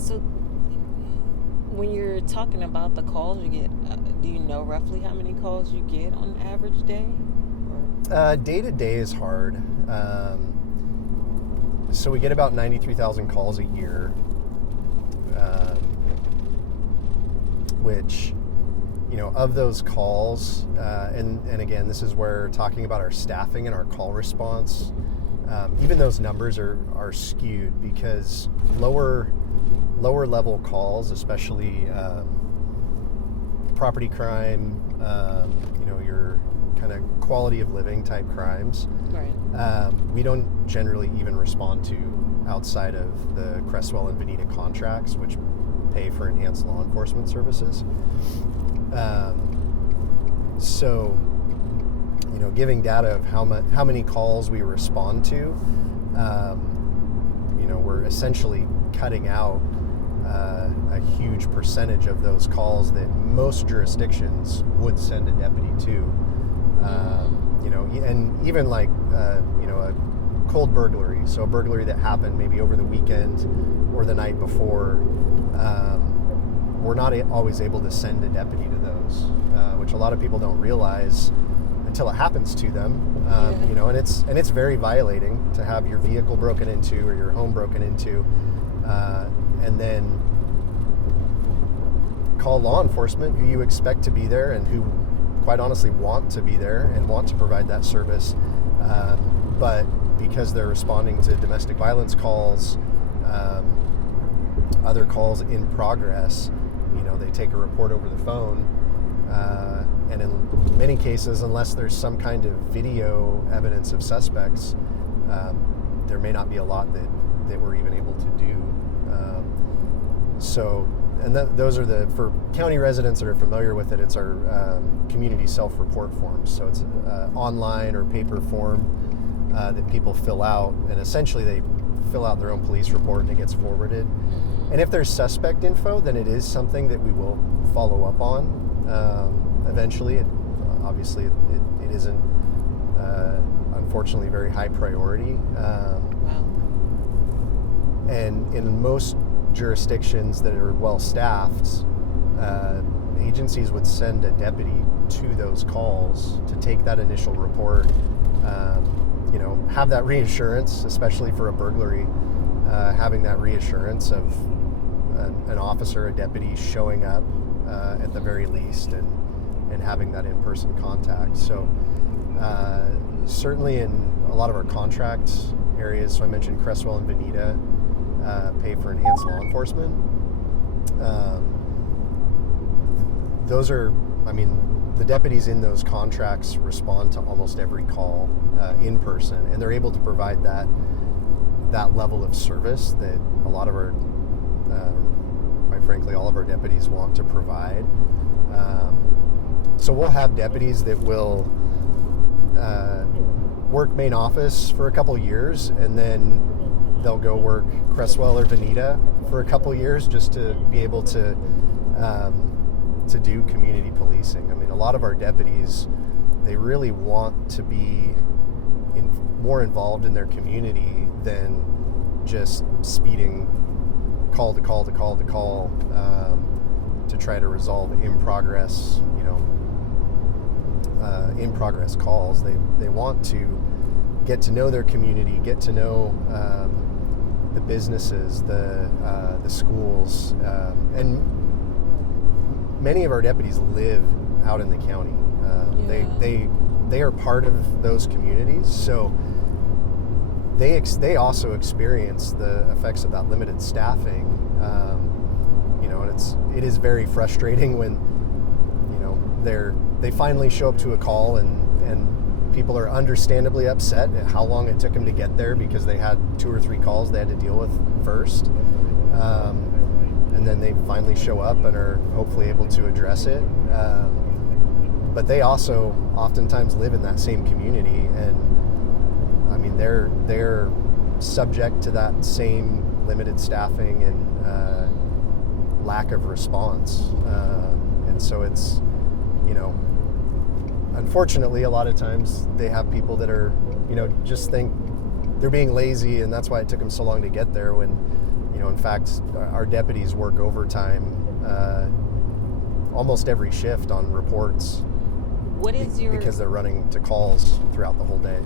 So, when you're talking about the calls you get, do you know roughly how many calls you get on an average day? Day to day is hard. So we get about 93,000 calls a year, which, of those calls, and again, this is where talking about our staffing and our call response, even those numbers are skewed because lower level calls, especially property crime, your kind of quality of living type crimes, Right. we don't generally even respond to outside of the Cresswell and Veneta contracts, which pay for enhanced law enforcement services. So, giving data of how many calls we respond to, we're essentially cutting out a huge percentage of those calls that most jurisdictions would send a deputy to. And even like, a cold burglary, so a burglary that happened maybe over the weekend or the night before, we're not always able to send a deputy to those, which a lot of people don't realize until it happens to them. And it's very violating to have your vehicle broken into or your home broken into, and then call law enforcement who you expect to be there and who quite honestly want to be there and want to provide that service, but because they're responding to domestic violence calls, other calls in progress, they take a report over the phone, and in many cases, unless there's some kind of video evidence of suspects, there may not be a lot that we're even able to do. Those are for county residents that are familiar with it, it's our community self-report forms. So it's online or paper form that people fill out, and essentially they fill out their own police report and it gets forwarded. And if there's suspect info, then it is something that we will follow up on eventually. Obviously, it isn't, unfortunately, very high priority. Wow. And in most jurisdictions that are well staffed, agencies would send a deputy to those calls to take that initial report, have that reassurance, especially for a burglary, having that reassurance of an officer, a deputy showing up at the very least, and having that in-person contact. So certainly in a lot of our contract areas, so I mentioned Cresswell and Veneta pay for enhanced law enforcement. Those are, the deputies in those contracts respond to almost every call in person, and they're able to provide that level of service that a lot of our, quite frankly, all of our deputies want to provide. So we'll have deputies that will work main office for a couple years, and then they'll go work Cresswell or Veneta for a couple years just to be able to do community policing. A lot of our deputies, they really want to be more involved in their community than just speeding call to call to call to call to try to resolve in progress calls. They want to get to know their community, get to know the businesses, the schools, and many of our deputies live out in the county. They are part of those communities, so they also experience the effects of that limited staffing. And it is very frustrating when they finally show up to a call and people are understandably upset at how long it took them to get there because they had 2 or 3 calls they had to deal with first. And then they finally show up and are hopefully able to address it. But they also oftentimes live in that same community, and they're subject to that same limited staffing and lack of response. And so it's, unfortunately, a lot of times they have people that are, just think they're being lazy and that's why it took them so long to get there, when, In fact, our deputies work overtime almost every shift on reports. What is because they're running to calls throughout the whole day.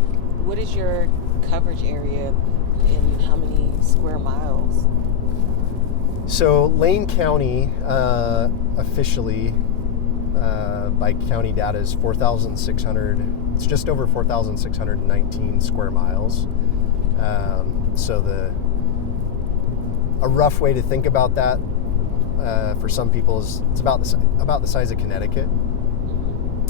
What is your coverage area in how many square miles? So Lane County officially by county data is 4,600. It's just over 4,619 square miles. So a rough way to think about that for some people is it's about the size of Connecticut.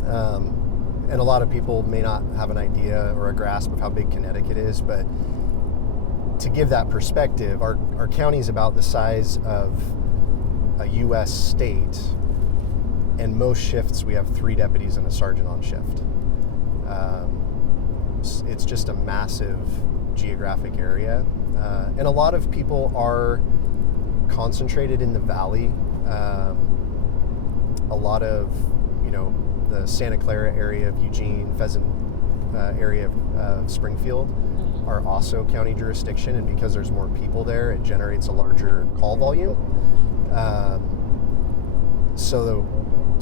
And a lot of people may not have an idea or a grasp of how big Connecticut is, but to give that perspective, our county is about the size of a U.S. state, and most shifts we have 3 deputies and a sergeant on shift. It's just a massive geographic area, and a lot of people are concentrated in the valley. A lot of, the Santa Clara area of Eugene, Pheasant area of Springfield are also county jurisdiction, and because there's more people there, it generates a larger call volume. So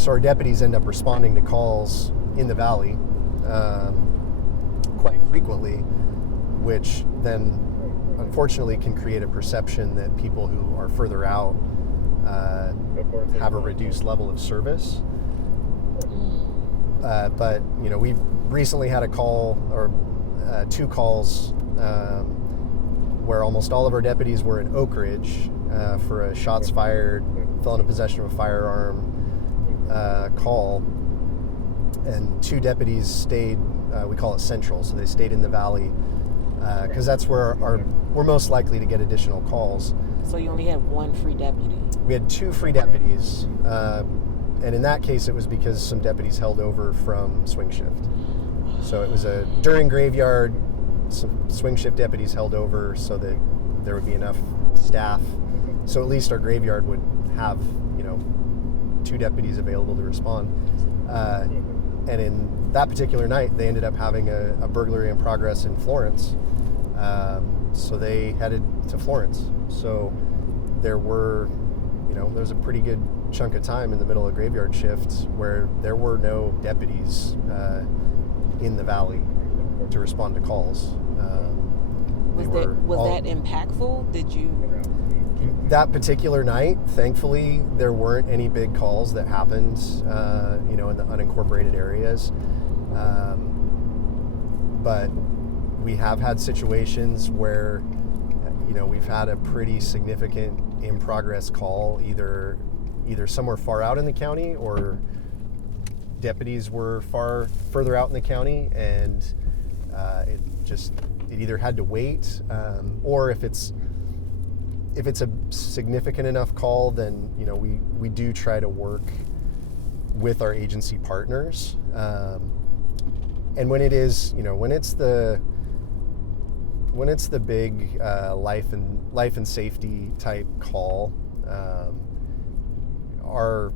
our deputies end up responding to calls in the valley quite frequently, which then unfortunately can create a perception that people who are further out have a reduced level of service. But we recently had a call or 2 calls where almost all of our deputies were in Oak Ridge for a shots fired, felon in possession of a firearm call, and 2 deputies stayed. We call it Central, so they stayed in the valley because that's where we're most likely to get additional calls. So you only had 1 free deputy? We had 2 free deputies. And in that case, it was because some deputies held over from swing shift. So it was during graveyard, some swing shift deputies held over so that there would be enough staff. So at least our graveyard would have, 2 deputies available to respond. And in that particular night, they ended up having a burglary in progress in Florence. So they headed to Florence. So there was a pretty good chunk of time in the middle of graveyard shifts where there were no deputies in the valley to respond to calls. Was that impactful? Did you? That particular night, thankfully, there weren't any big calls that happened, in the unincorporated areas. But we have had situations where, we've had a pretty significant in-progress call, either somewhere far out in the county, or deputies were further out in the county, and it either had to wait, or if it's a significant enough call, then we do try to work with our agency partners, and when it is when it's the big life and safety type call, our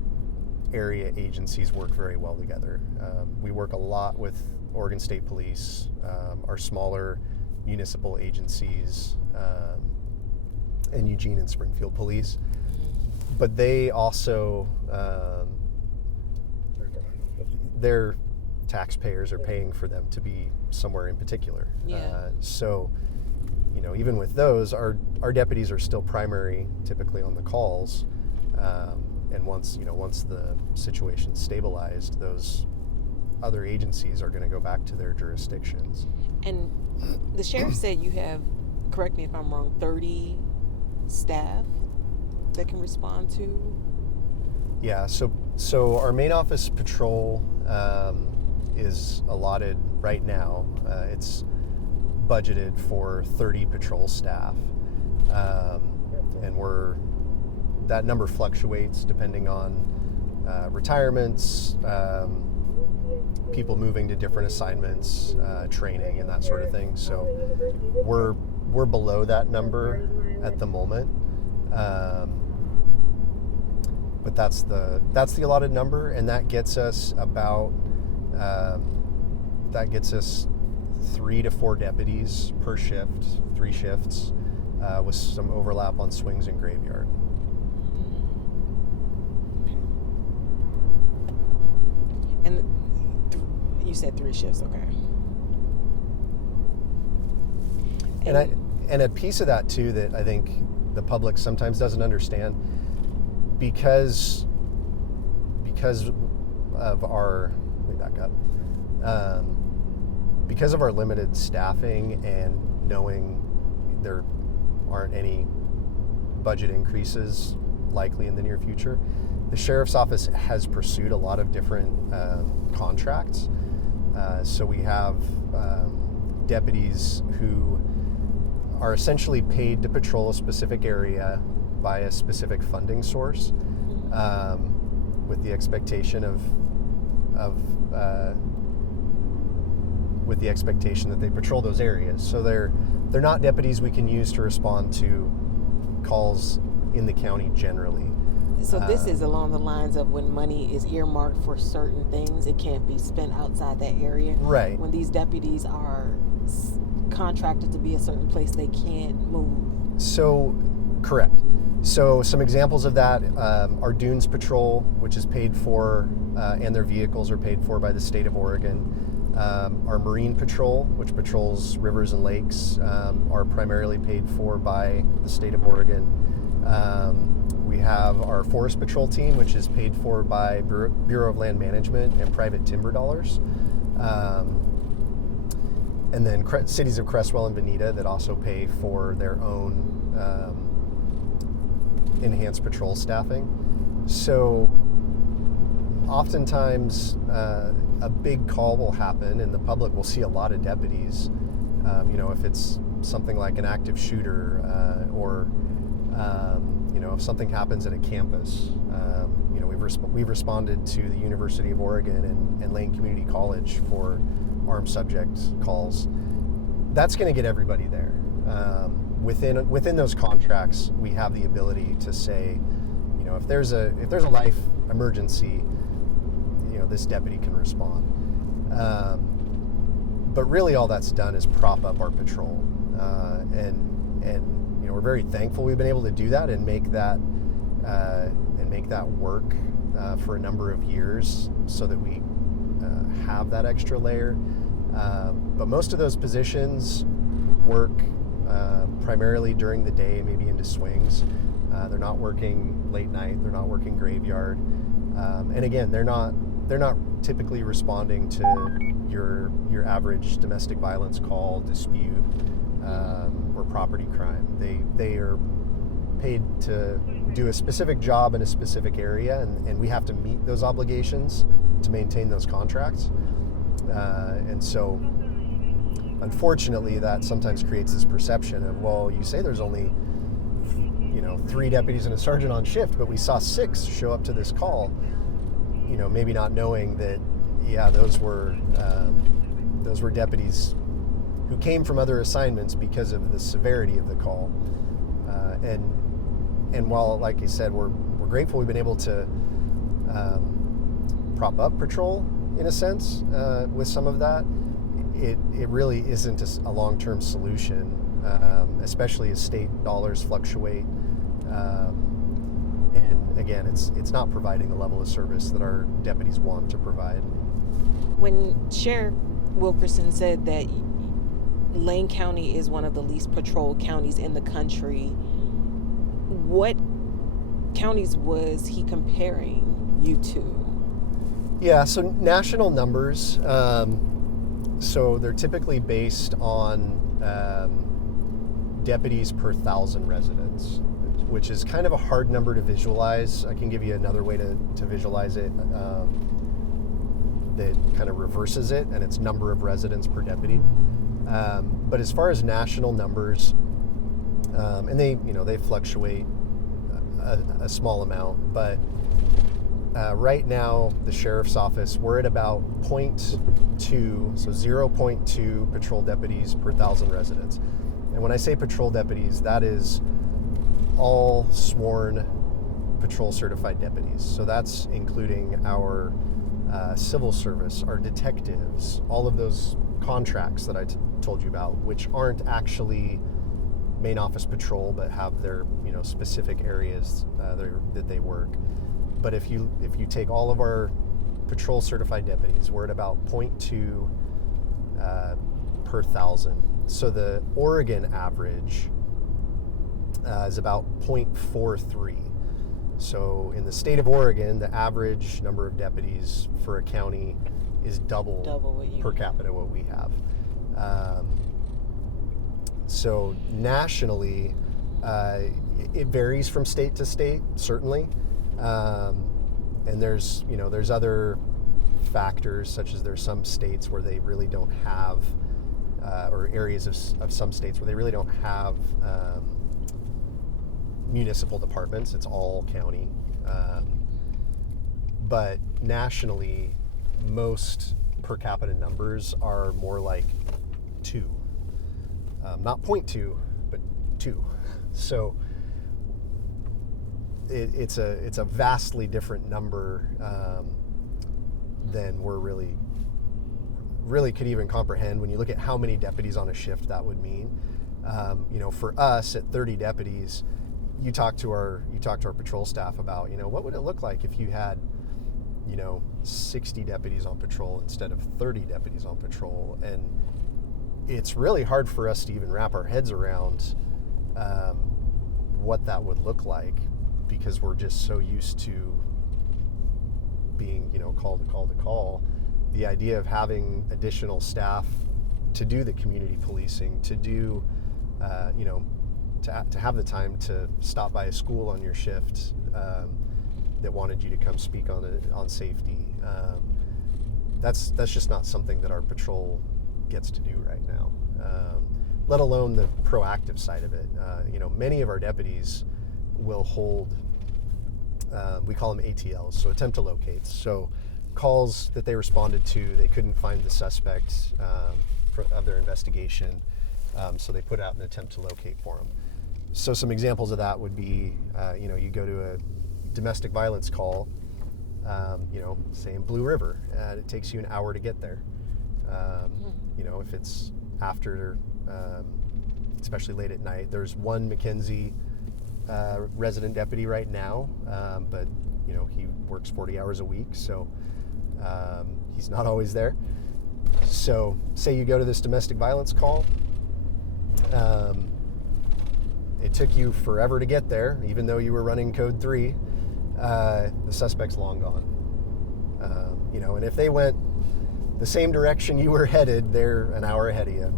area agencies work very well together. We work a lot with Oregon State Police, our smaller municipal agencies, and Eugene and Springfield Police. But they also, their taxpayers are paying for them to be somewhere in particular. Yeah. So, even with those, our deputies are still primary, typically on the calls. And once the situation's stabilized, those other agencies are going to go back to their jurisdictions. And the sheriff said you have, correct me if I'm wrong, 30 staff that can respond to? Yeah, so our main office patrol is allotted right now. It's budgeted for 30 patrol staff. And that number fluctuates depending on retirements, people moving to different assignments, training, and that sort of thing. So we're below that number at the moment, but that's the allotted number, and that gets us about 3 to 4 deputies per shift, 3 shifts, with some overlap on swings and graveyard. And you said 3 shifts, okay. And a piece of that too that I think the public sometimes doesn't understand, because of our, let me back up, because of our limited staffing and knowing there aren't any budget increases likely in the near future, the sheriff's office has pursued a lot of different contracts. So we have deputies who are essentially paid to patrol a specific area by a specific funding source, with the expectation with the expectation that they patrol those areas. So they're not deputies we can use to respond to calls in the county generally. So this is along the lines of when money is earmarked for certain things, it can't be spent outside that area. Right. When these deputies are contracted to be a certain place, they can't move. So, correct. So some examples of that are Dunes Patrol, which is paid for, and their vehicles are paid for by the state of Oregon. Our Marine Patrol, which patrols rivers and lakes, are primarily paid for by the state of Oregon. We have our Forest Patrol team, which is paid for by Bureau of Land Management and private timber dollars. And then cities of Crestwell and Bonita that also pay for their own enhanced patrol staffing. So oftentimes a big call will happen and the public will see a lot of deputies. If it's something like an active shooter or if something happens at a campus. We've responded to the University of Oregon and Lane Community College for armed subject calls. That's going to get everybody there. Within those contracts, we have the ability to say, if there's a life emergency, this deputy can respond. But really, all that's done is prop up our patrol, and we're very thankful we've been able to do that and make that work for a number of years, so that we have that extra layer. But most of those positions work primarily during the day, maybe into swings. They're not working late night. They're not working graveyard. And again, they're not typically responding to your average domestic violence call, dispute, or property crime. They are paid to do a specific job in a specific area, and we have to meet those obligations to maintain those contracts. And so, unfortunately, that sometimes creates this perception of, well, you say there's only 3 deputies and a sergeant on shift, but we saw 6 show up to this call. Maybe not knowing that, those were deputies who came from other assignments because of the severity of the call. And while, like you said, we're grateful we've been able to prop up patrol in a sense with some of that, it really isn't a long-term solution, especially as state dollars fluctuate. And again, it's not providing the level of service that our deputies want to provide. When Sheriff Wilkerson said that Lane County is one of the least patrolled counties in the country, what counties was he comparing you to? Yeah, so national numbers, so they're typically based on deputies per 1,000 residents, which is kind of a hard number to visualize. I can give you another way to visualize it that kind of reverses it, and it's number of residents per deputy. But as far as national numbers, and they fluctuate a small amount, but right now the sheriff's office, we're at about 0.2, so 0.2 patrol deputies per 1,000 residents. And when I say patrol deputies, that is all sworn patrol certified deputies. So that's including our civil service, our detectives, all of those contracts that I told you about, which aren't actually main office patrol, but have their specific areas that they work. But if you take all of our patrol certified deputies, we're at about 0.2 per 1,000. So the Oregon average is about 0.43. So in the state of Oregon, the average number of deputies for a county is double per capita what we have. So nationally, it varies from state to state, certainly. And there's other factors, such as there's some states where they really don't have, or areas of some states where they really don't have municipal departments. It's all county. But nationally, most per capita numbers are more like 2. Not 0.2, but 2. So it's a vastly different number than we're really could even comprehend when you look at how many deputies on a shift that would mean. For us at 30 deputies, you talk to our patrol staff about what would it look like if you had 60 deputies on patrol instead of 30 deputies on patrol. And it's really hard for us to even wrap our heads around what that would look like, because we're just so used to being call to call to call. The idea of having additional staff to do the community policing, to do to have the time to stop by a school on your shift that wanted you to come speak on safety. That's just not something that our patrol gets to do right now, let alone the proactive side of it. Many of our deputies will hold, we call them ATLs, so attempt to locate. So calls that they responded to, they couldn't find the suspect of their investigation, so they put out an attempt to locate for them. So some examples of that would be, you go to a domestic violence call, say in Blue River, and it takes you an hour to get there. If it's after, especially late at night, there's one McKenzie resident deputy right now, but he works 40 hours a week, so he's not always there. So say you go to this domestic violence call, it took you forever to get there, even though you were running code 3, the suspect's long gone. And if they went the same direction you were headed, they're an hour ahead of you.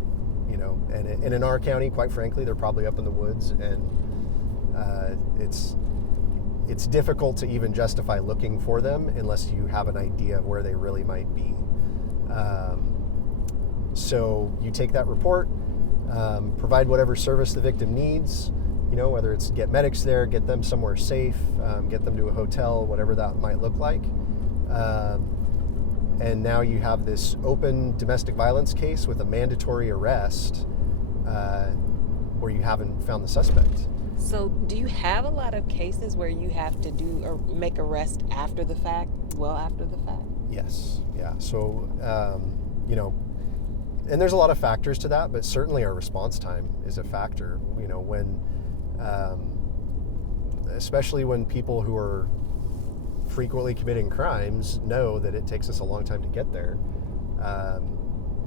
And in our county, quite frankly, they're probably up in the woods, and it's difficult to even justify looking for them unless you have an idea of where they really might be. So you take that report, provide whatever service the victim needs, whether it's get medics there, get them somewhere safe, get them to a hotel, whatever that might look like. And now you have this open domestic violence case with a mandatory arrest where you haven't found the suspect. So do you have a lot of cases where you have to do or make arrest after the fact, well after the fact? Yes, yeah. So, and there's a lot of factors to that, but certainly our response time is a factor. When, especially when people who are frequently committing crimes know that it takes us a long time to get there.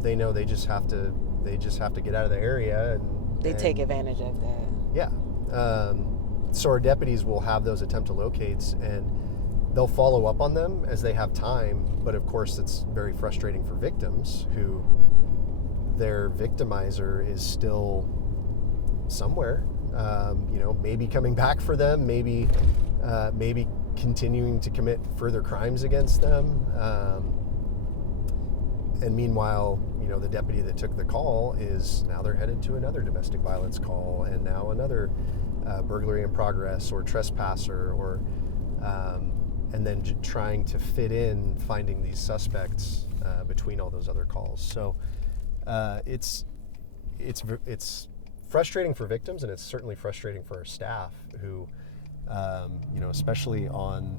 They know they just have to get out of the area, and they take advantage of that. Yeah. So our deputies will have those attempt to locates, and they'll follow up on them as they have time. But of course, it's very frustrating for victims who their victimizer is still somewhere. Maybe coming back for them, maybe continuing to commit further crimes against them. And meanwhile, the deputy that took the call is now they're headed to another domestic violence call, and now another burglary in progress or trespasser, or and then trying to fit in finding these suspects between all those other calls. So it's frustrating for victims, and it's certainly frustrating for our staff who, especially on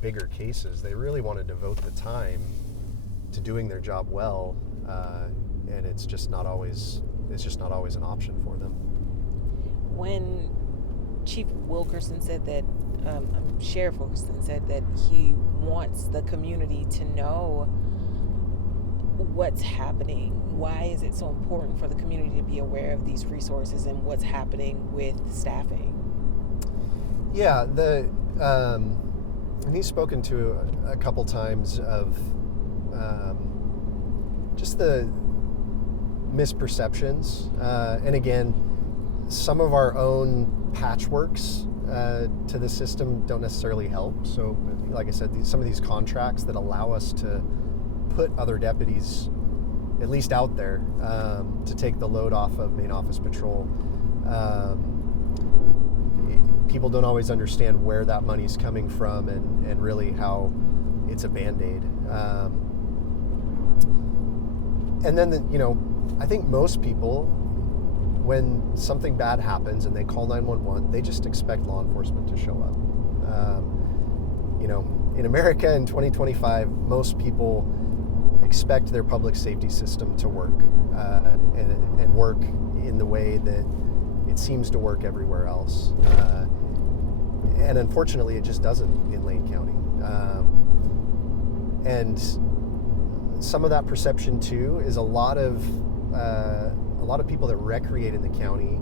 bigger cases, they really want to devote the time to doing their job well, and it's just not always it's just not always an option for them. When Chief Wilkerson said that, Sheriff Wilkerson said that he wants the community to know what's happening. Why is it so important for the community to be aware of these resources and what's happening with staffing? Yeah, and he's spoken to a couple times of just the misperceptions, and again, some of our own patchworks to the system don't necessarily help. So, like I said, some of these contracts that allow us to put other deputies at least out there to take the load off of main office patrol. People don't always understand where that money's coming from and really how it's a Band-Aid. And then, I think most people, when something bad happens and they call 911, they just expect law enforcement to show up. In America in 2025, most people expect their public safety system to work and work in the way that it seems to work everywhere else. And unfortunately, it just doesn't in Lane County. And some of that perception too is a lot of people that recreate in the county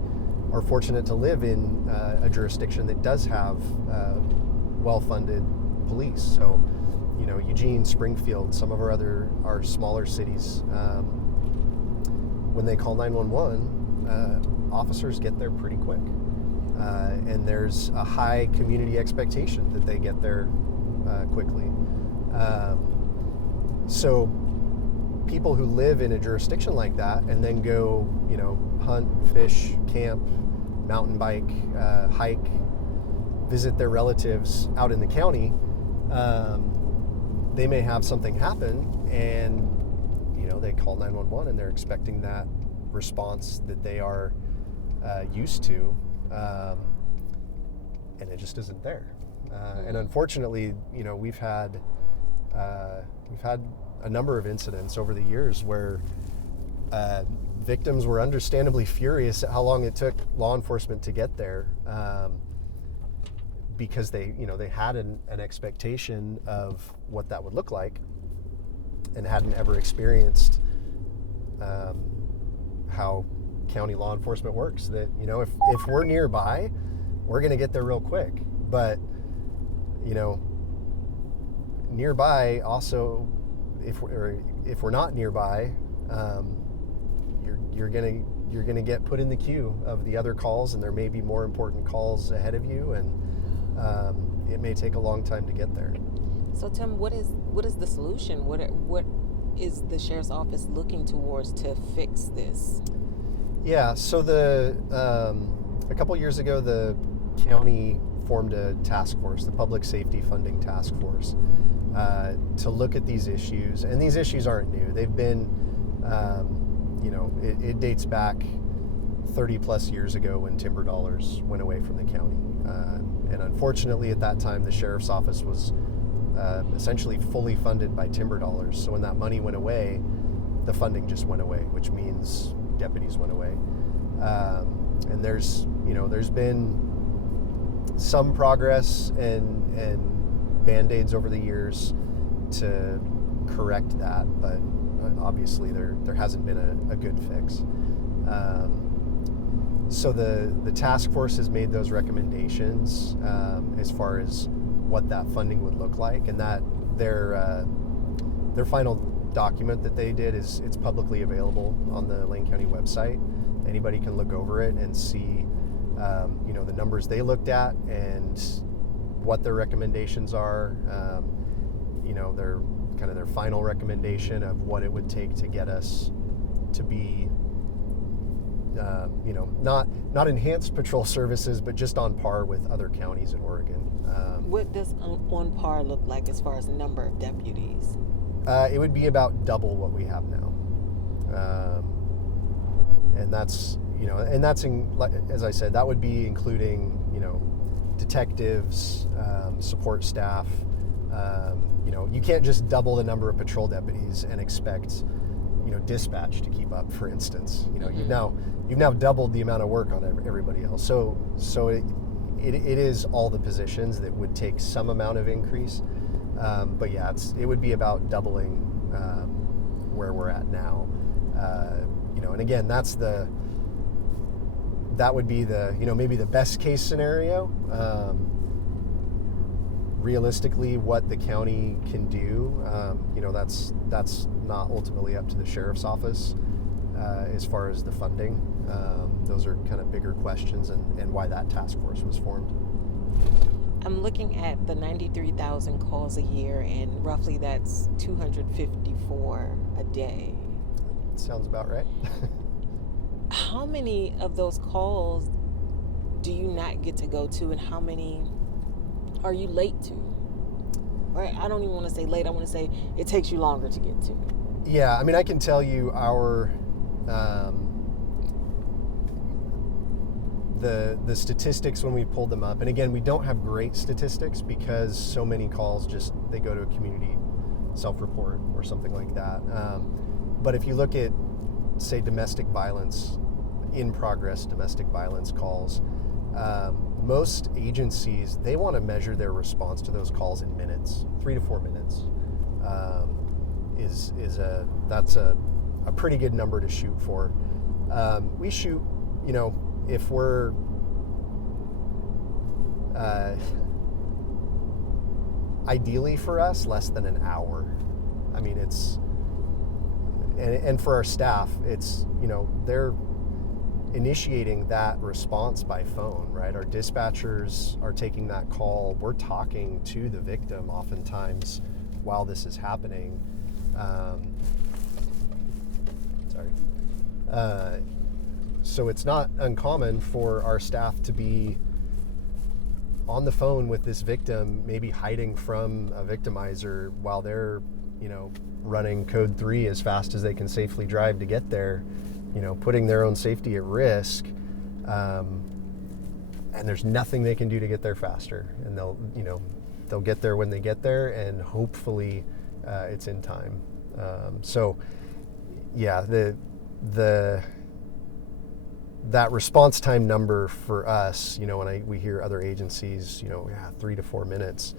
are fortunate to live in a jurisdiction that does have well-funded police. So, Eugene, Springfield, some of our smaller cities, when they call 911, officers get there pretty quick. And there's a high community expectation that they get there quickly. So people who live in a jurisdiction like that and then go, hunt, fish, camp, mountain bike, hike, visit their relatives out in the county, they may have something happen and, they call 911 and they're expecting that response that they are used to, and it just isn't there. And unfortunately, we've had a number of incidents over the years where victims were understandably furious at how long it took law enforcement to get there, because they had an expectation of what that would look like and hadn't ever experienced how county law enforcement works. That if we're nearby, we're going to get there real quick. But nearby also, if we're not nearby, you're gonna get put in the queue of the other calls, and there may be more important calls ahead of you, and it may take a long time to get there. So Tim, what is the solution? What is the sheriff's office looking towards to fix this? Yeah, so a couple years ago, the county formed a task force, the Public Safety Funding Task Force, to look at these issues. And these issues aren't new. They've been, it dates back 30 plus years ago when timber dollars went away from the county. And unfortunately, at that time, the sheriff's office was essentially fully funded by timber dollars. So when that money went away, the funding just went away, which means deputies went away. And there's been some progress and Band-Aids over the years to correct that, but obviously there hasn't been a good fix. So the task force has made those recommendations as far as what that funding would look like, and that their final document that they did it's publicly available on the Lane County website. Anybody can look over it and see the numbers they looked at and what their recommendations are. Their kind of their final recommendation of what it would take to get us to be not enhanced patrol services, but just on par with other counties in Oregon. What does on par look like as far as the number of deputies? It would be about double what we have now. And that's as I said, that would be including, detectives, support staff. You can't just double the number of patrol deputies and expect, dispatch to keep up, for instance. You've now doubled the amount of work on everybody else. So it is all the positions that would take some amount of increase. But yeah, it would be about doubling where we're at now. And again, that would be maybe the best case scenario. Realistically, what the county can do, that's not ultimately up to the sheriff's office as far as the funding. Those are kind of bigger questions, and why that task force was formed. I'm looking at the 93,000 calls a year, and roughly that's 254 a day. Sounds about right. How many of those calls do you not get to go to, and how many are you late to? Right? I don't even want to say late. I want to say it takes you longer to get to. Yeah, I mean, I can tell you our the statistics when we pulled them up, and again, we don't have great statistics because so many calls they go to a community self-report or something like that. But if you look at, say, domestic violence calls, most agencies, they want to measure their response to those calls in minutes. 3 to 4 minutes that's a pretty good number to shoot for. We shoot, if we're ideally for us, less than an hour. I mean, and for our staff, it's, they're initiating that response by phone, right? Our dispatchers are taking that call. We're talking to the victim oftentimes while this is happening. So it's not uncommon for our staff to be on the phone with this victim, maybe hiding from a victimizer while they're, running code 3 as fast as they can safely drive to get there, putting their own safety at risk. And there's nothing they can do to get there faster. And they'll get there when they get there, and hopefully it's in time. So yeah, that response time number for us, when we hear other agencies, 3 to 4 minutes,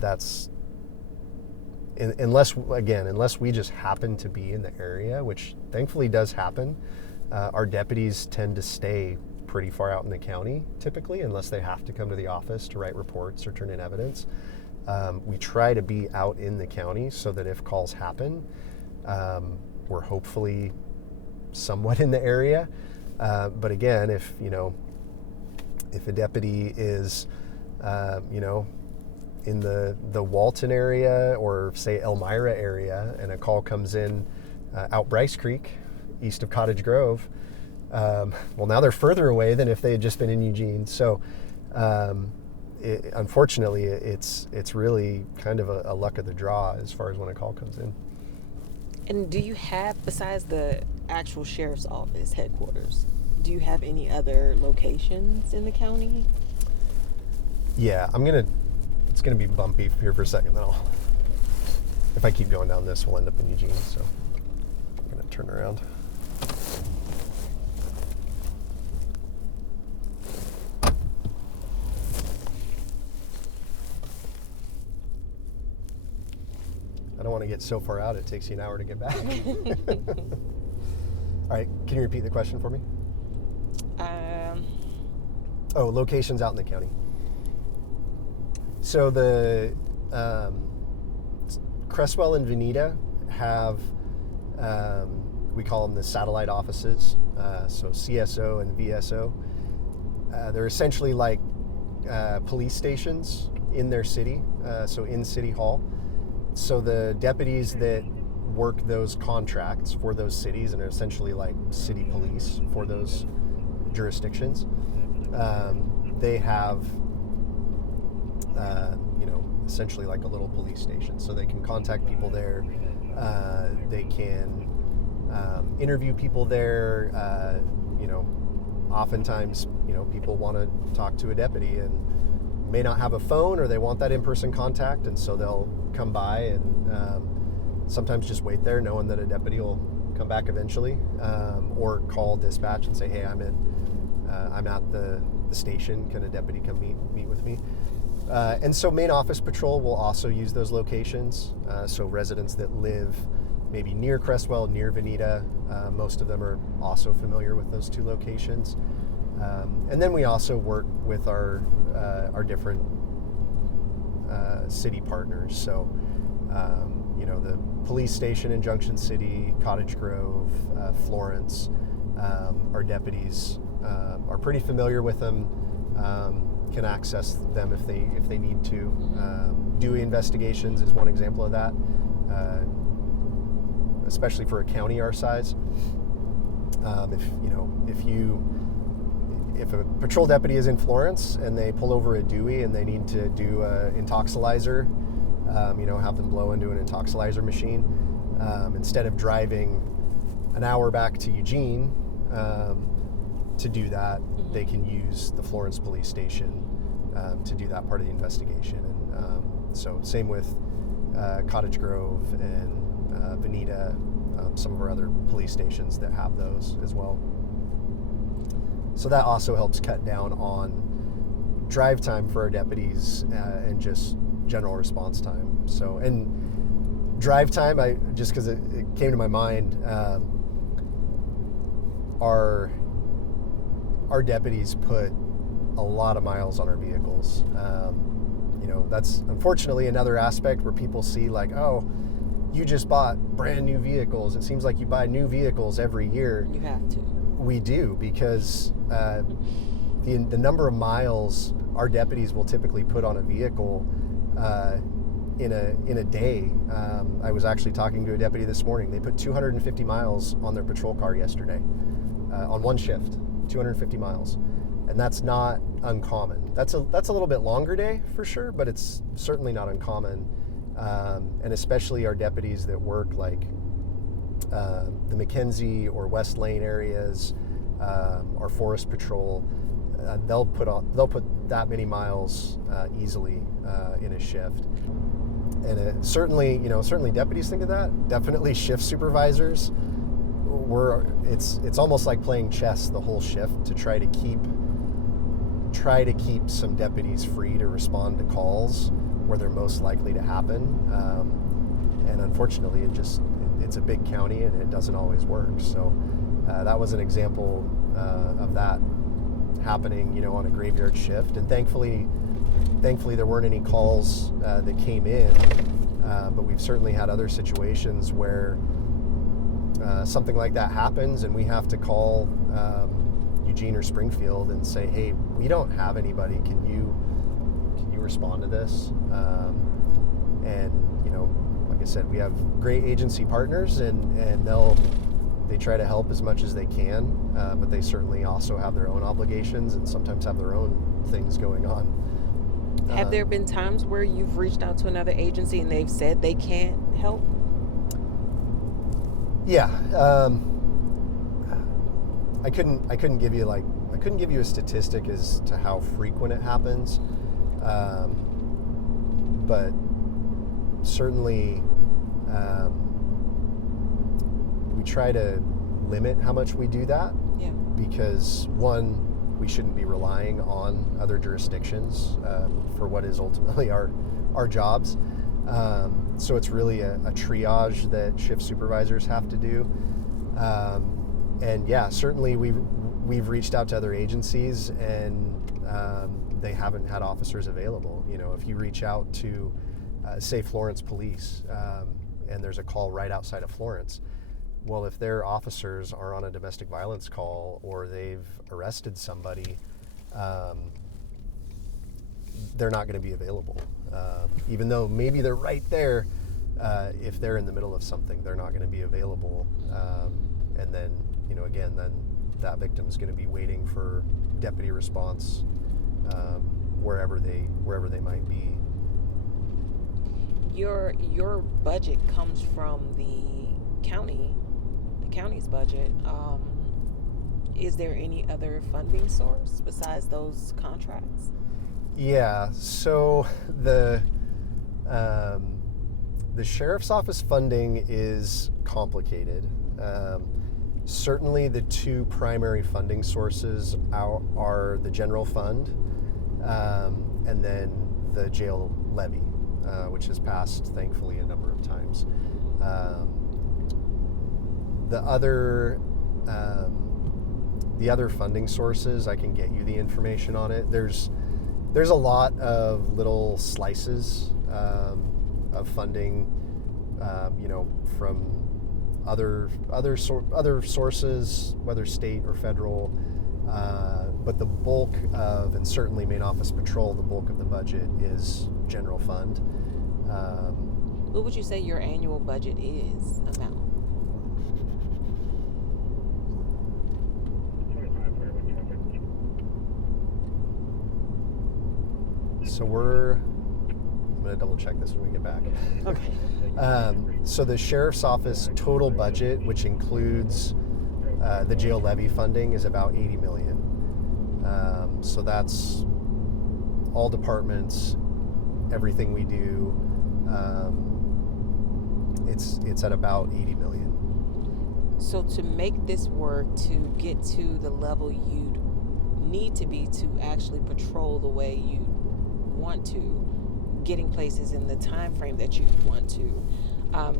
that's unless we just happen to be in the area, which thankfully does happen. Our deputies tend to stay pretty far out in the county typically, unless they have to come to the office to write reports or turn in evidence. We try to be out in the county so that if calls happen, we're hopefully somewhat in the area. But again, if a deputy is, in the Walton area or say Elmira area, and a call comes in out Bryce Creek, east of Cottage Grove, well, now they're further away than if they had just been in Eugene. So unfortunately, it's really kind of a luck of the draw as far as when a call comes in. And do you have, besides the actual sheriff's office headquarters, do you have any other locations in the county? Yeah, it's gonna be bumpy here for a second. Then if I keep going down this, we'll end up in Eugene. So I'm gonna turn around. I don't want to get so far out it takes you an hour to get back. All right, can you repeat the question for me? Locations out in the county. So the Cresswell and Veneta have, we call them the satellite offices, so CSO and VSO. They're essentially like police stations in their city, so in City Hall. So the deputies that work those contracts for those cities and are essentially like city police for those jurisdictions, they have, essentially like a little police station. So they can contact people there. They can interview people there. Oftentimes, people want to talk to a deputy and may not have a phone, or they want that in-person contact, and so they'll come by and sometimes just wait there knowing that a deputy will come back eventually, or call dispatch and say, hey, I'm at the station, can a deputy come meet with me? And so main office patrol will also use those locations. So residents that live maybe near Crestwell, near Veneta, most of them are also familiar with those two locations. And then we also work with our different city partners. So, the police station in Junction City, Cottage Grove, Florence, our deputies are pretty familiar with them, can access them if they need to. Dewey Investigations is one example of that, especially for a county our size. If a patrol deputy is in Florence and they pull over a Dewey and they need to do an intoxilizer, have them blow into an intoxilizer machine, instead of driving an hour back to Eugene to do that, they can use the Florence police station to do that part of the investigation. And so same with Cottage Grove and Veneta, some of our other police stations that have those as well. So that also helps cut down on drive time for our deputies and just general response time. So, and drive time, just because it came to my mind, our deputies put a lot of miles on our vehicles. That's unfortunately another aspect where people see like, oh, you just bought brand new vehicles. It seems like you buy new vehicles every year. You have to. We do, because the number of miles our deputies will typically put on a vehicle in a day. I was actually talking to a deputy this morning. They put 250 miles on their patrol car yesterday on one shift. 250 miles, and that's not uncommon. That's a little bit longer day for sure, but it's certainly not uncommon. And especially our deputies that work like the McKenzie or West Lane areas, our forest patrol, they'll put that many miles easily in a shift. And certainly deputies think of that. Definitely shift supervisors. It's almost like playing chess the whole shift to try to keep some deputies free to respond to calls where they're most likely to happen. And unfortunately, it's a big county and it doesn't always work. So that was an example of that happening, on a graveyard shift. And thankfully there weren't any calls that came in, but we've certainly had other situations where something like that happens and we have to call Eugene or Springfield and say, hey, we don't have anybody. Can you respond to this? And like I said, we have great agency partners, and they try to help as much as they can, but they certainly also have their own obligations and sometimes have their own things going on. Have there been times where you've reached out to another agency and they've said they can't help? Yeah, I couldn't give you a statistic as to how frequent it happens, but certainly we try to limit how much we do that. Yeah. Because one, we shouldn't be relying on other jurisdictions for what is ultimately our jobs. So it's really a triage that shift supervisors have to do. And yeah, certainly we've reached out to other agencies and they haven't had officers available. If you reach out to, say, Florence Police, and there's a call right outside of Florence, well, if their officers are on a domestic violence call or they've arrested somebody, they're not going to be available. Even though maybe they're right there, if they're in the middle of something, they're not going to be available. And then, again, then that victim's going to be waiting for deputy response wherever they might be. Your budget comes from the county's budget. Is there any other funding source besides those contracts? Yeah, so the the sheriff's office funding is complicated. Certainly the two primary funding sources are the general fund and then the jail levy, which has passed, thankfully, a number of times. The other funding sources, I can get you the information on it. There's a lot of little slices of funding, from other sources, whether state or federal. But the bulk of, and certainly main office patrol, the bulk of the budget is general fund. What would you say your annual budget is amount? So I'm going to double check this when we get back. Okay. So the sheriff's office total budget, which includes the jail levy funding, is about $80 million. So that's all departments, everything we do. It's at about $80 million. So to make this work, to get to the level you'd need to be to actually patrol the way you want to, getting places in the time frame that you want to,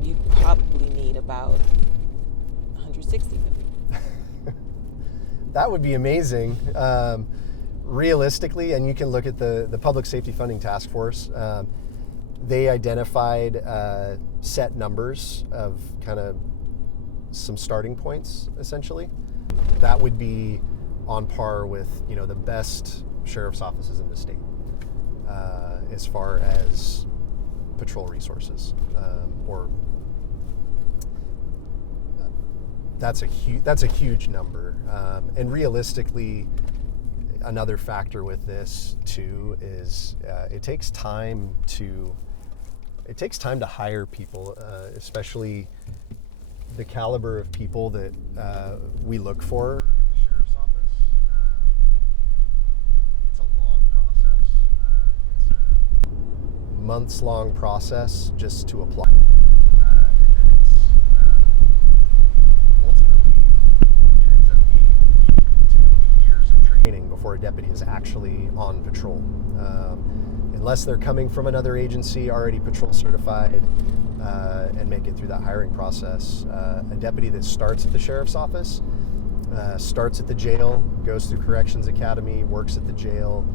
you probably need about $160 million. That would be amazing. Realistically, and you can look at the Public Safety Funding Task Force, they identified set numbers of kind of some starting points, essentially. That would be on par with, the best sheriff's offices in the state as far as patrol resources. That's a huge number. And realistically, another factor with this too is it takes time to hire people, especially the caliber of people that we look for in the sheriff's office. It's a long process. It's a months-long process just to apply. And then it's ultimately it ends up being 2 years of training before a deputy is actually on patrol. Unless they're coming from another agency already patrol certified and make it through that hiring process. A deputy that starts at the sheriff's office, starts at the jail, goes through corrections academy, works at the jail.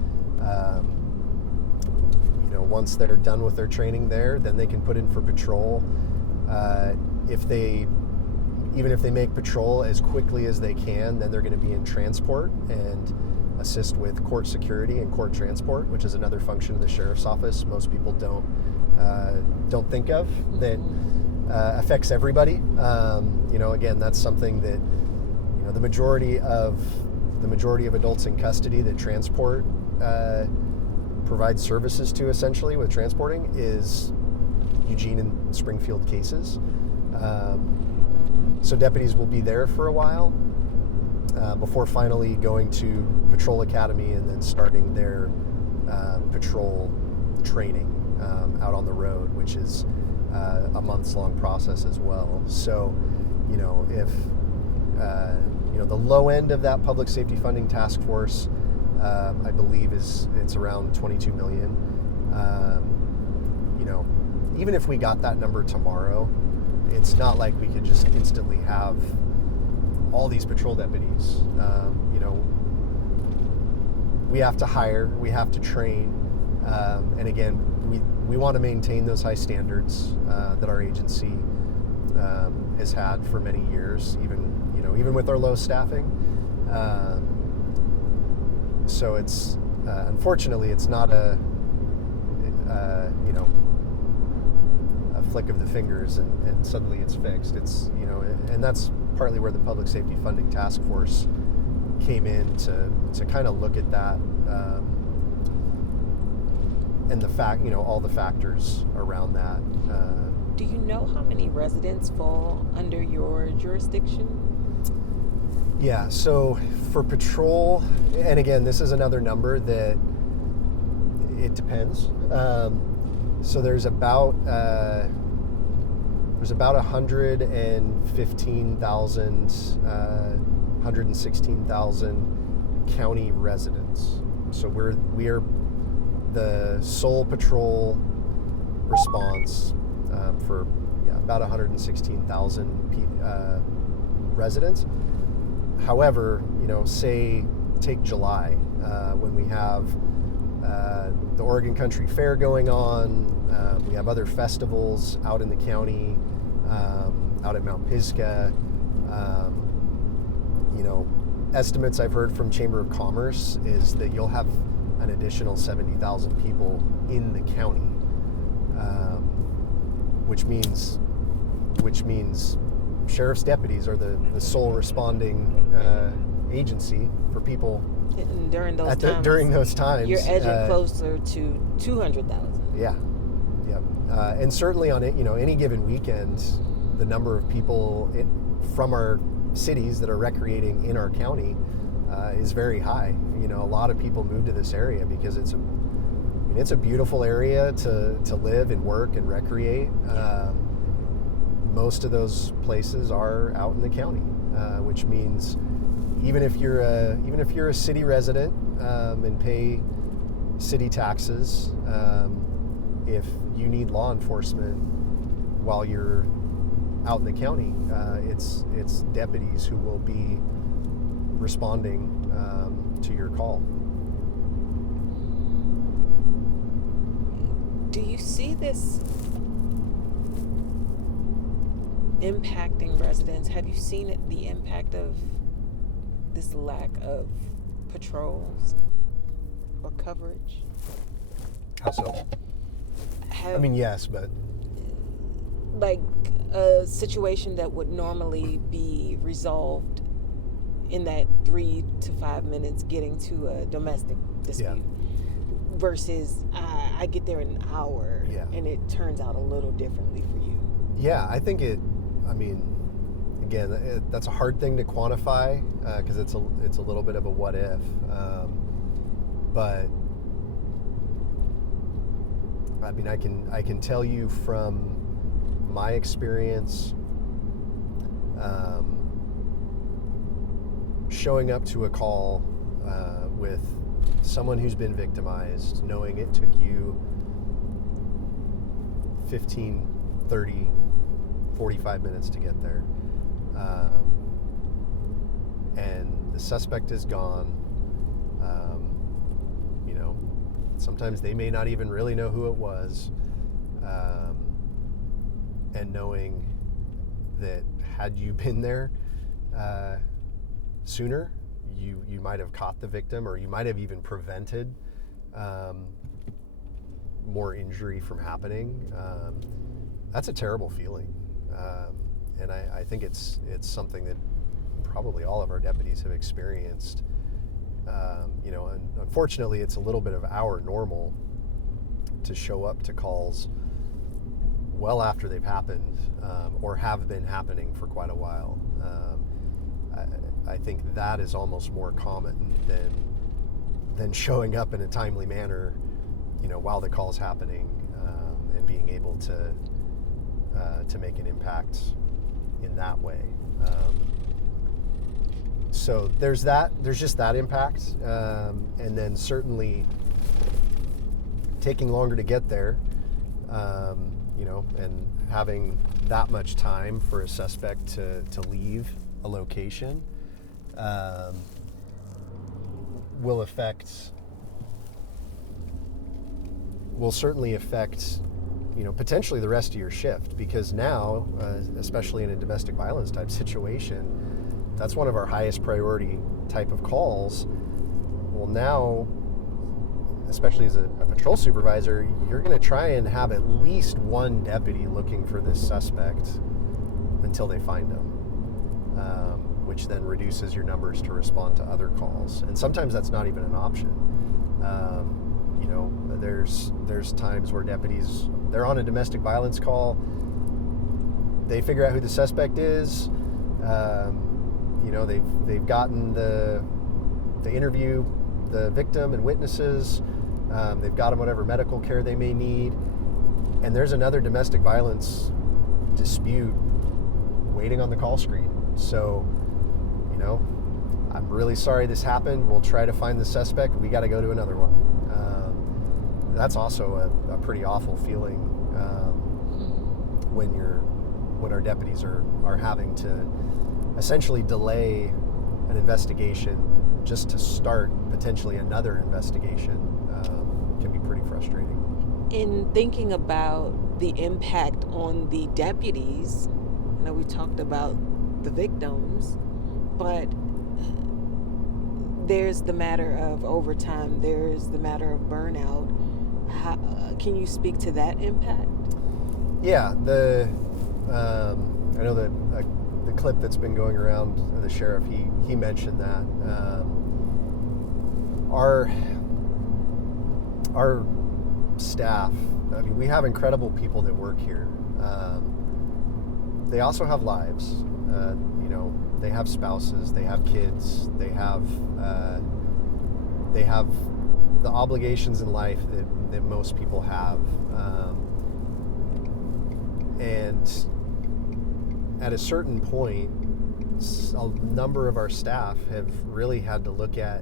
Once they're done with their training there, then they can put in for patrol. Even if they make patrol as quickly as they can, then they're going to be in transport and assist with court security and court transport, which is another function of the sheriff's office most people don't think of, that affects everybody. Again, that's something that the majority of adults in custody that transport provides services to, essentially, with transporting, is Eugene and Springfield cases. So deputies will be there for a while before finally going to patrol academy and then starting their patrol training out on the road, which is a months-long process as well. So, if the low end of that public safety funding task force, I believe it's around $22 million. Even if we got that number tomorrow, it's not like we could just instantly have all these patrol deputies. We have to hire, we have to train, and again, we want to maintain those high standards that our agency has had for many years, even with our low staffing. So it's unfortunately it's not a flick of the fingers and suddenly it's fixed. It's and that's partly where the Public Safety Funding Task Force came in to kind of look at that and the fact all the factors around that. Do you know how many residents fall under your jurisdiction? Yeah, so for patrol, and again, this is another number that it depends. So there's about there's about 116,000 county residents. So we are the sole patrol response for about 116,000 residents. However, say take July when we have the Oregon Country Fair going on. We have other festivals out in the county, out at Mount Pisgah. Estimates I've heard from Chamber of Commerce is that you'll have an additional 70,000 people in the county, which means sheriff's deputies are the sole responding agency for people. And during those times, you're edging closer to 200,000. Yeah. And certainly on any given weekend, the number of people from our cities that are recreating in our county is very high. A lot of people move to this area because it's a beautiful area to live and work and recreate. Most of those places are out in the county, which means even if you're a city resident and pay city taxes, if you need law enforcement while you're out in the county, it's deputies who will be responding to your call. Do you see this impacting residents? Have you seen the impact of this lack of patrols or coverage? How so? Yes, but like a situation that would normally be resolved in that 3 to 5 minutes getting to a domestic dispute versus I get there in an hour and it turns out a little differently for you. Yeah, I think that's a hard thing to quantify because it's a little bit of a what if, but I can tell you from my experience, showing up to a call with someone who's been victimized, knowing it took you 15, 30, 45 minutes to get there, and the suspect is gone. Sometimes they may not even really know who it was, and knowing that had you been there sooner, you might have caught the victim, or you might have even prevented more injury from happening. That's a terrible feeling, and I think it's something that probably all of our deputies have experienced. And unfortunately, it's a little bit of our normal to show up to calls well after they've happened, or have been happening for quite a while. I think that is almost more common than showing up in a timely manner, while the call's happening, and being able to make an impact in that way. So there's just that impact, and then certainly taking longer to get there, and having that much time for a suspect to leave a location will certainly affect potentially the rest of your shift, because now, especially in a domestic violence type situation, that's one of our highest priority type of calls. Well, now, especially as a patrol supervisor, you're going to try and have at least one deputy looking for this suspect until they find him, which then reduces your numbers to respond to other calls. And sometimes that's not even an option. There's times where deputies, they're on a domestic violence call, they figure out who the suspect is. They've gotten the interview the victim and witnesses. They've got them whatever medical care they may need. And there's another domestic violence dispute waiting on the call screen. So, I'm really sorry this happened. We'll try to find the suspect. We got to go to another one. That's also a pretty awful feeling when our deputies are having to essentially delay an investigation just to start potentially another investigation. Can be pretty frustrating. In thinking about the impact on the deputies, I know we talked about the victims, but there's the matter of overtime, there's the matter of burnout. Can you speak to that impact? Yeah, I know the clip that's been going around, the sheriff, he mentioned that our staff, I mean, we have incredible people that work here. They also have lives. They have spouses, they have kids, they have the obligations in life that most people have. And at a certain point, a number of our staff have really had to look at,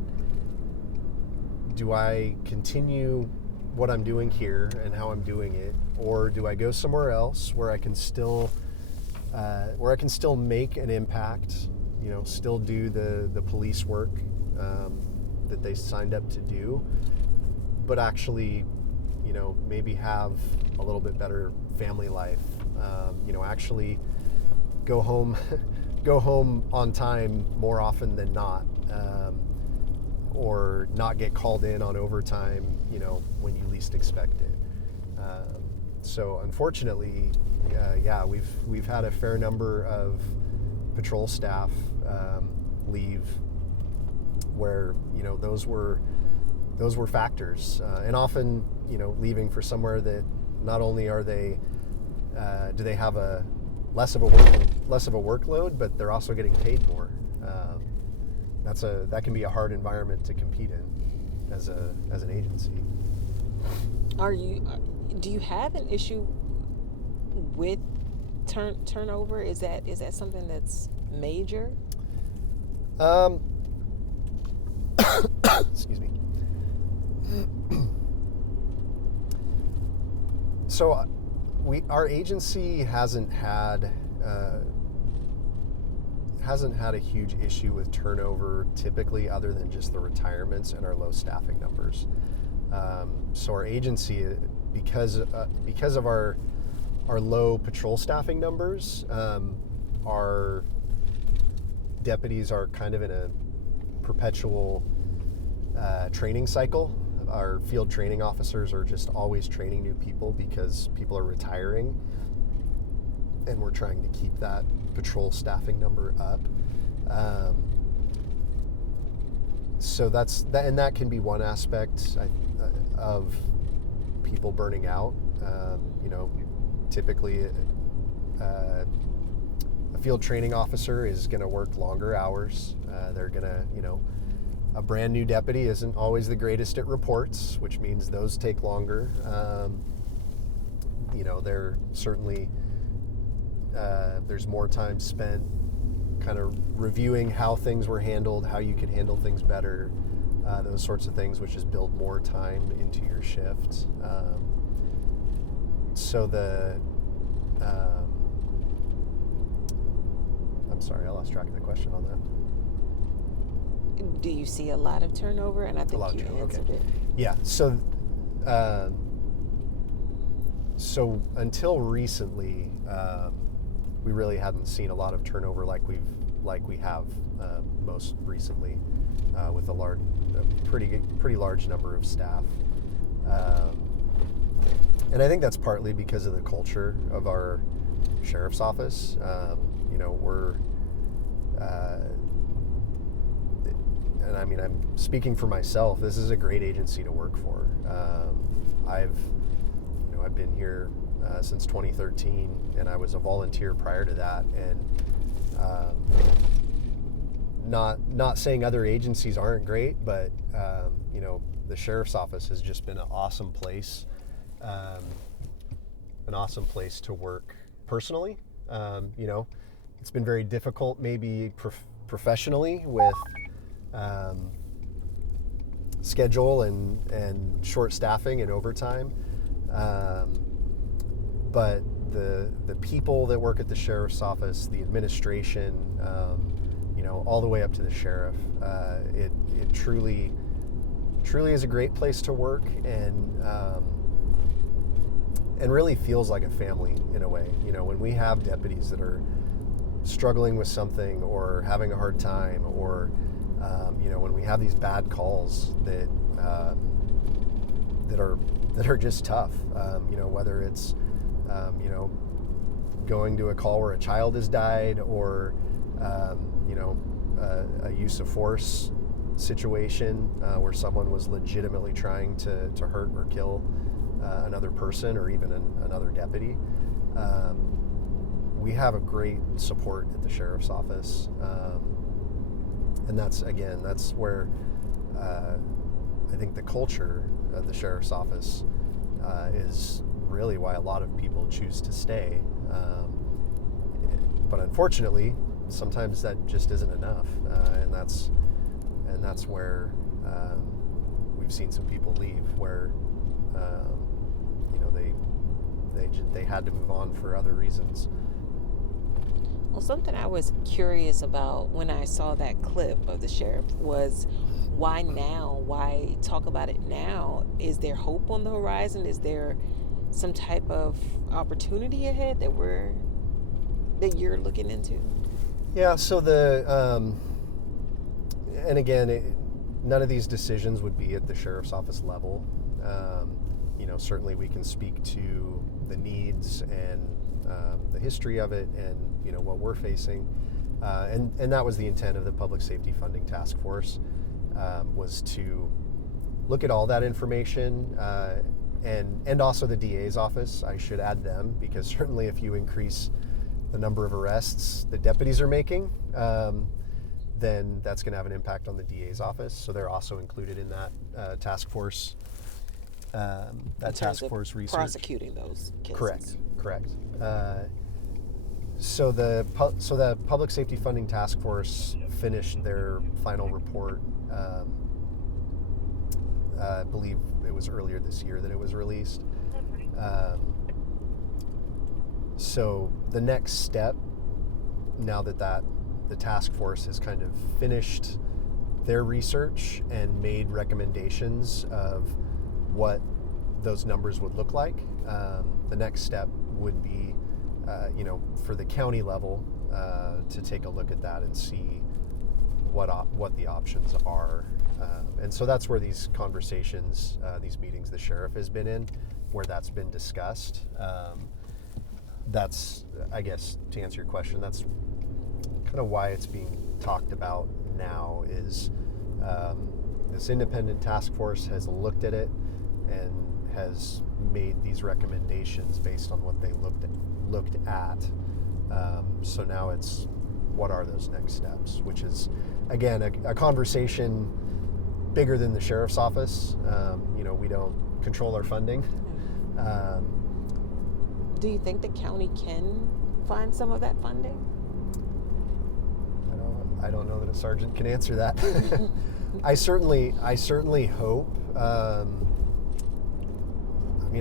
do I continue what I'm doing here and how I'm doing it, or do I go somewhere else where I can still make an impact, still do the police work that they signed up to do, but actually, maybe have a little bit better family life, actually go home on time more often than not, or not get called in on overtime, when you least expect it. So unfortunately, we've had a fair number of patrol staff leave where, those were factors, and often, leaving for somewhere that not only are they do they have a less of a workload, but they're also getting paid more. That can be a hard environment to compete in as an agency. Do you have an issue with turnover? Is that something that's major? Excuse me. So our agency hasn't had a huge issue with turnover typically, other than just the retirements and our low staffing numbers. So our agency, because of our low patrol staffing numbers, our deputies are kind of in a perpetual training cycle. Our field training officers are just always training new people because people are retiring, and we're trying to keep that patrol staffing number up. So that's that, and that can be one aspect of people burning out. Typically a field training officer is going to work longer hours. They're going to, a brand new deputy isn't always the greatest at reports, which means those take longer. They're certainly, there's more time spent kind of reviewing how things were handled, how you can handle things better, those sorts of things, which just build more time into your shift. So I'm sorry, I lost track of the question on that. Do you see a lot of turnover? And I think you answered it. Yeah. So until recently, we really hadn't seen a lot of turnover like we have most recently, with a pretty large number of staff. And I think that's partly because of the culture of our sheriff's office. And I mean, I'm speaking for myself. This is a great agency to work for. I've been here since 2013, and I was a volunteer prior to that. And not saying other agencies aren't great, but the sheriff's office has just been an awesome place to work personally. It's been very difficult maybe professionally with schedule and short staffing and overtime. But the people that work at the sheriff's office, the administration, all the way up to the sheriff, it truly is a great place to work, and really feels like a family in a way. When we have deputies that are struggling with something or having a hard time, or when we have these bad calls that are just tough, whether it's going to a call where a child has died, or a use of force situation where someone was legitimately trying to hurt or kill another person, or even another deputy. We have a great support at the sheriff's office, and that's where I think the culture of the sheriff's office is really why a lot of people choose to stay. But unfortunately, sometimes that just isn't enough, and that's where we've seen some people leave, where they had to move on for other reasons. Well, something I was curious about when I saw that clip of the sheriff was, why now? Why talk about it now? Is there hope on the horizon? Is there some type of opportunity ahead that you're looking into? Yeah, so and again, none of these decisions would be at the sheriff's office level. Certainly we can speak to the needs and the history of it, and what we're facing, and that was the intent of the Public Safety Funding Task Force, was to look at all that information, and also the DA's office. I should add them, because certainly if you increase the number of arrests that deputies are making, then that's going to have an impact on the DA's office. So they're also included in that task force. That task force research. Prosecuting those cases. Correct. So the Public Safety Funding Task Force finished their final report. I believe it was earlier this year that it was released. So the next step, now that the task force has kind of finished their research and made recommendations of what those numbers would look like, the next step would be, for the county level, to take a look at that and see what the options are. And so that's where these conversations, these meetings the sheriff has been in, where that's been discussed. That's, I guess, to answer your question, that's kind of why it's being talked about now, is this independent task force has looked at it and has made these recommendations based on what they looked at. So now it's, what are those next steps? Which is, again, a conversation bigger than the sheriff's office. We don't control our funding. Do you think the county can find some of that funding? I don't know that a sergeant can answer that. I certainly hope.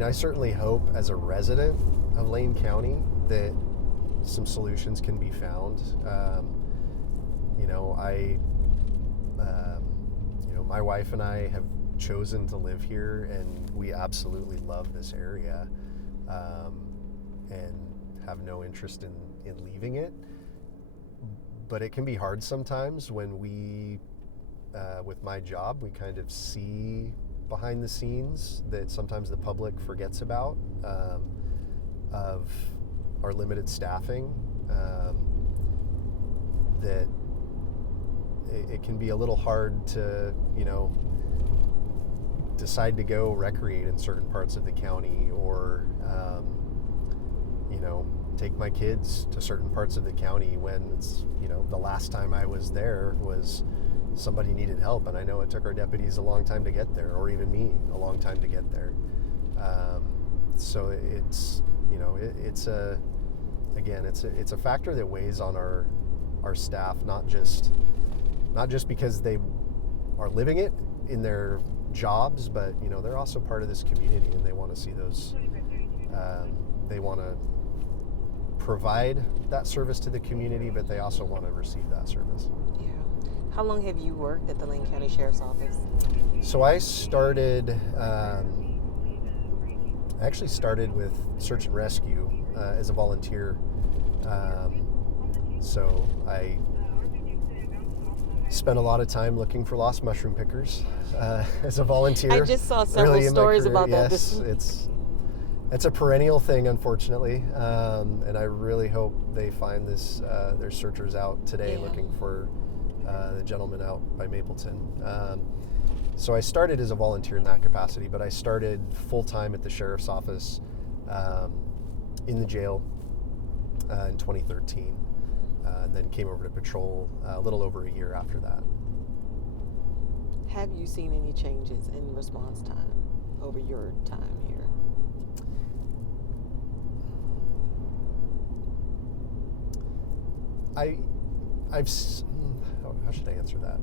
I certainly hope, as a resident of Lane County, that some solutions can be found. My wife and I have chosen to live here, and we absolutely love this area, and have no interest in leaving it. But it can be hard sometimes when we, with my job, we kind of see behind the scenes that sometimes the public forgets about, of our limited staffing, that it can be a little hard to, decide to go recreate in certain parts of the county, or, take my kids to certain parts of the county when it's, the last time I was there was somebody needed help, and I know it took our deputies a long time to get there, or even me a long time to get there. So it's again, it's a factor that weighs on our staff, not just because they are living it in their jobs, but they're also part of this community, and they want to see those. They want to provide that service to the community, but they also want to receive that service. Yeah. How long have you worked at the Lane County Sheriff's Office? So I started. I actually started with search and rescue as a volunteer. So I spent a lot of time looking for lost mushroom pickers as a volunteer. I just saw several stories about that. Yes, it's a perennial thing, unfortunately, and I really hope they find this. Their searchers out today looking for the gentleman out by Mapleton. So I started as a volunteer in that capacity, but I started full-time at the sheriff's office in the jail in 2013, and then came over to patrol a little over a year after that. Have you seen any changes in response time over your time here? How should I answer that?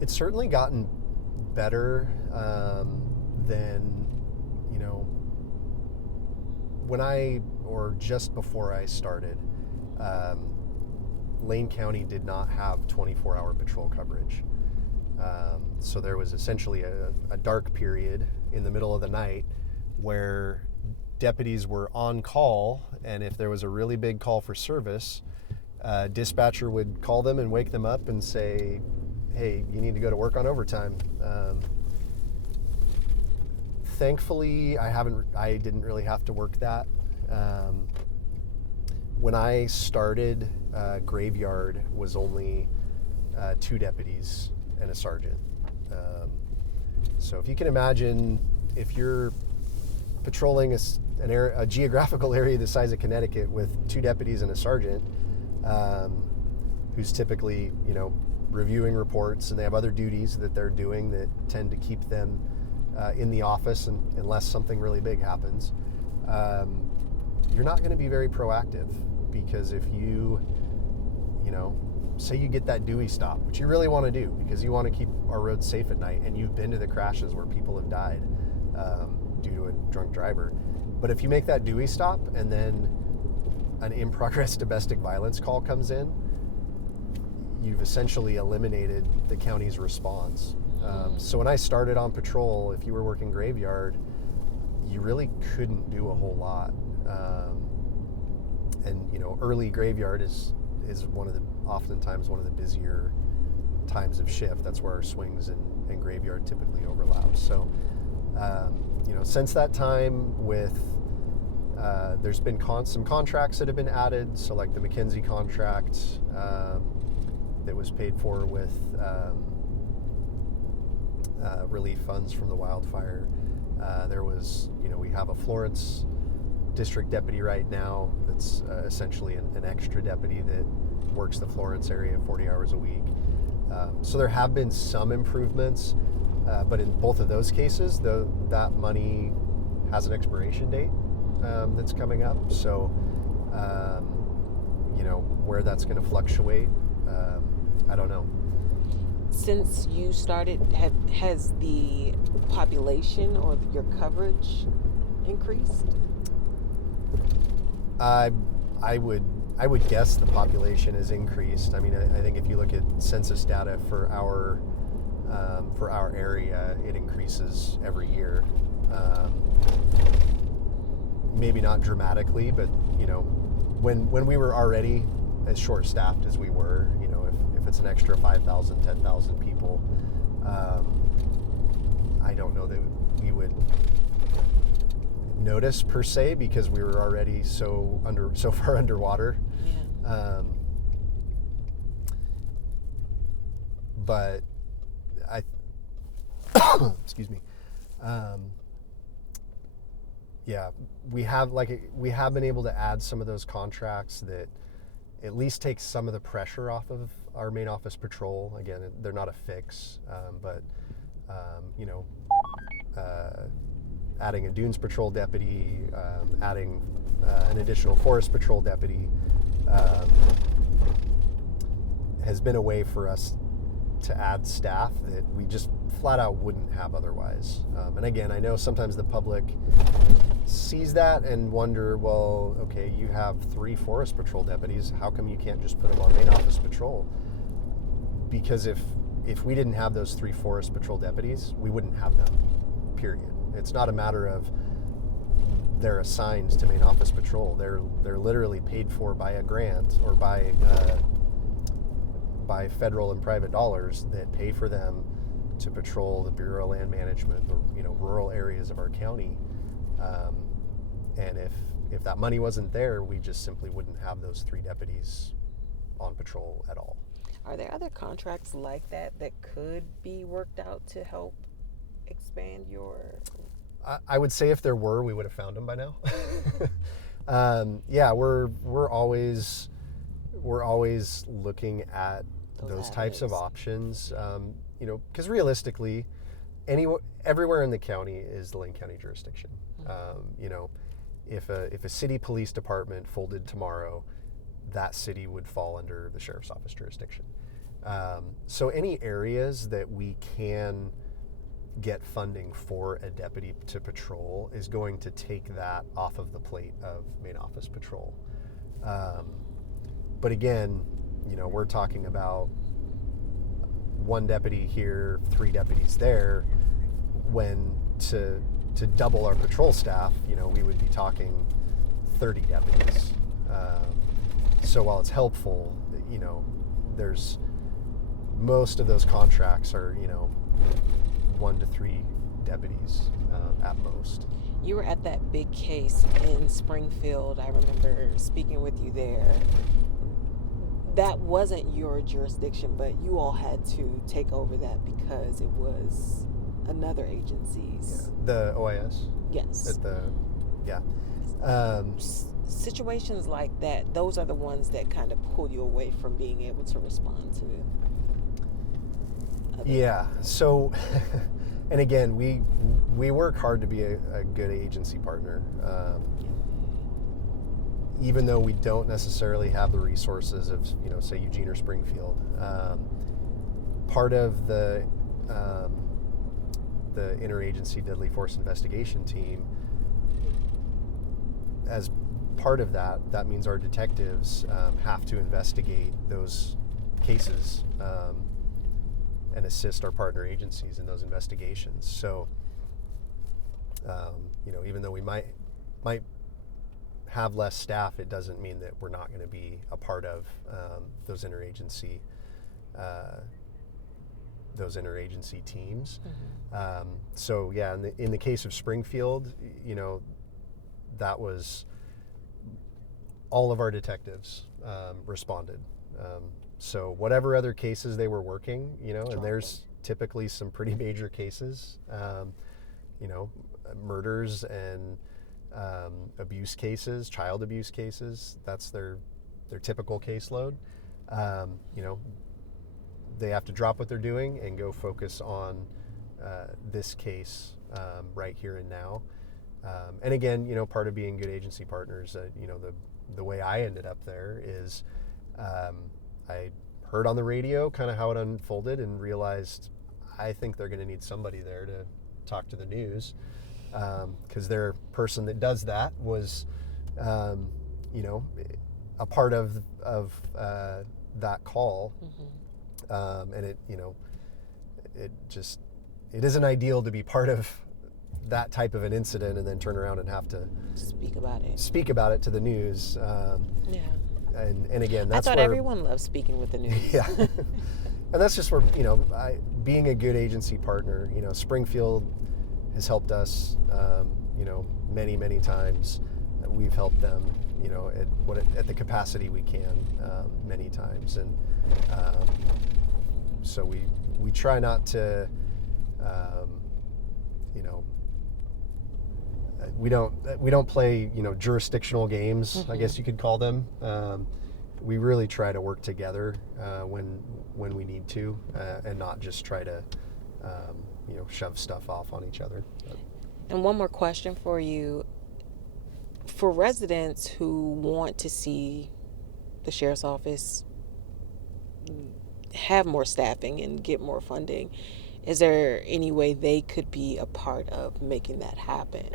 It's certainly gotten better than, when just before I started, Lane County did not have 24-hour patrol coverage. So there was essentially a dark period in the middle of the night where deputies were on call, and if there was a really big call for service, dispatcher would call them and wake them up and say, hey, you need to go to work on overtime. Thankfully, I didn't really have to work that. When I started, Graveyard was only 2 deputies and a sergeant. So if you can imagine, if you're patrolling a geographical area the size of Connecticut with 2 deputies and a sergeant, who's typically, reviewing reports, and they have other duties that they're doing that tend to keep them in the office, and unless something really big happens, you're not going to be very proactive, because if you say you get that Dewey stop, which you really want to do because you want to keep our roads safe at night, and you've been to the crashes where people have died due to a drunk driver. But if you make that Dewey stop and then an in-progress domestic violence call comes in, you've essentially eliminated the county's response. So when I started on patrol, if you were working Graveyard, you really couldn't do a whole lot. And early Graveyard is oftentimes one of the busier times of shift. That's where our swings and Graveyard typically overlap. So since that time, there's been some contracts that have been added. So like the McKinsey contract that was paid for with relief funds from the wildfire. There was, we have a Florence district deputy right now that's essentially an extra deputy that works the Florence area 40 hours a week. So there have been some improvements, but in both of those cases, that money has an expiration date that's coming up. So, where that's going to fluctuate, I don't know. Since you started, has the population or your coverage increased? I would guess the population has increased. I mean, I think if you look at census data for our area, it increases every year. Maybe not dramatically, but when we were already as short-staffed as we were, if it's an extra 5,000, 10,000 people, I don't know that we would notice per se, because we were already so far underwater. Yeah. But excuse me. Yeah, we have been able to add some of those contracts that at least take some of the pressure off of our main office patrol. Again, they're not a fix, but adding a Dunes Patrol deputy, adding an additional Forest Patrol deputy, has been a way for us to add staff that we just flat out wouldn't have otherwise. And again, I know sometimes the public sees that and wonder, well, okay, you have 3 Forest Patrol deputies, how come you can't just put them on main office patrol? Because if we didn't have those 3 Forest Patrol deputies, we wouldn't have them, period. It's not a matter of they're assigned to main office patrol. They're literally paid for by a grant or by federal and private dollars that pay for them to patrol the Bureau of Land Management, the rural areas of our county. And if that money wasn't there, we just simply wouldn't have those 3 deputies on patrol at all. Are there other contracts like that could be worked out to help expand your... I would say if there were, we would have found them by now. Yeah, we're always looking at those types of options. Because realistically, everywhere in the county is the Lane County jurisdiction. If a city police department folded tomorrow, that city would fall under the sheriff's office jurisdiction. So any areas that we can get funding for a deputy to patrol is going to take that off of the plate of main office patrol. But again, we're talking about 1 deputy here, 3 deputies there, when to double our patrol staff, we would be talking 30 deputies. So while it's helpful, there's most of those contracts are, 1 to 3 deputies at most. You were at that big case in Springfield. I remember speaking with you there. That wasn't your jurisdiction, but you all had to take over that because it was another agency's. Yeah. The OIS? Yes. Situations like that, those are the ones that kind of pull you away from being able to respond to. Yeah. So, and again, we work hard to be a good agency partner. Even though we don't necessarily have the resources of, say Eugene or Springfield. Part of the interagency deadly force investigation team, as part of that means our detectives have to investigate those cases and assist our partner agencies in those investigations. So, even though we might have less staff, it doesn't mean that we're not going to be a part of those interagency teams. Mm-hmm. So yeah, in the case of Springfield, that was all of our detectives responded. So whatever other cases they were working, and there's typically some pretty major cases, murders and abuse cases, child abuse cases. That's their typical caseload. They have to drop what they're doing and go focus on this case right here and now. And again, part of being good agency partners, the way I ended up there is I heard on the radio kind of how it unfolded and realized I think they're going to need somebody there to talk to the news. Because their person that does that was, a part of that call, mm-hmm. And it isn't ideal to be part of that type of an incident and then turn around and have to speak about it to the news. Yeah. And again, that's I thought where everyone loves speaking with the news. Yeah. And that's just where, being a good agency partner, Springfield has helped us, many, many times. We've helped them, at the capacity we can, many times. And so we try not to, we don't play, jurisdictional games, mm-hmm. I guess you could call them. We really try to work together when we need to, and not just try to, shove stuff off on each other. And one more question for you. For residents who want to see the sheriff's office have more staffing and get more funding, is there any way they could be a part of making that happen?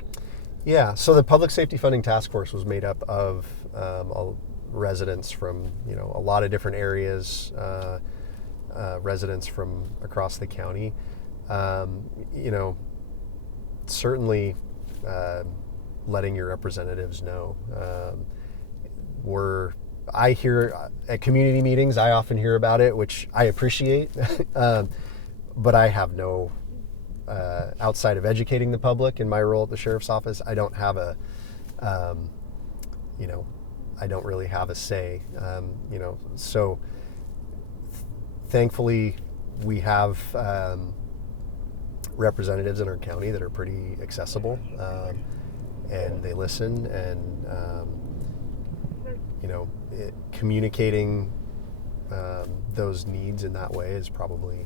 Yeah, so the Public Safety Funding Task Force was made up of residents from a lot of different areas, residents from across the county. Certainly letting your representatives know. I hear at community meetings, I often hear about it, which I appreciate, but I have no, outside of educating the public in my role at the sheriff's office, I don't have I don't really have a say, so thankfully we have representatives in our county that are pretty accessible, and they listen, and communicating those needs in that way is probably